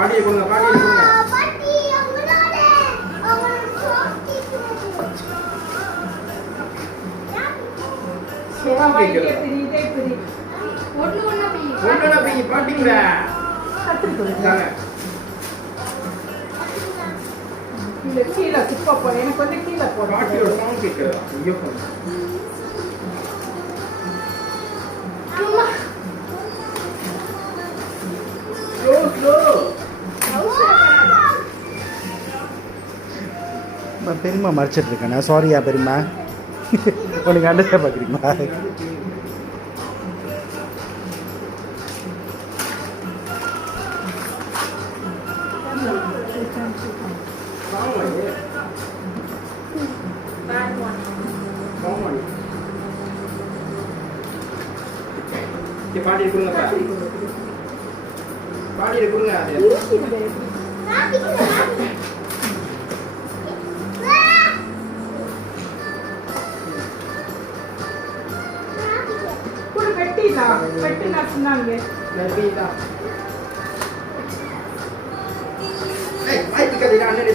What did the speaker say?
பாட்டியை கொடுங்க, பாட்டியை கொடுங்க. பாட்டி அவங்களோட ஒண்ணுனா போய் பாட்டிங்களா கீழே குப்பை போட எனக்கு வந்து கீழே போட பாட்டியோட சவுண்ட் கேட்குது. ஐயோ ஸ்லோ ஸ்லோ. பெரியம்மா மறைச்சிட்டு இருக்கேண்ணா. சாரியா பெரியம்மா, உனக்கு அண்டர்ஸ்டாண்ட் பார்க்குறீங்களா? பாட்டியை கொடுங்க, பாட்டியை கொடுங்க. அது வெட்டினா சொன்னாங்க. ஏய், வாய்ப்பு கதை அண்ணன்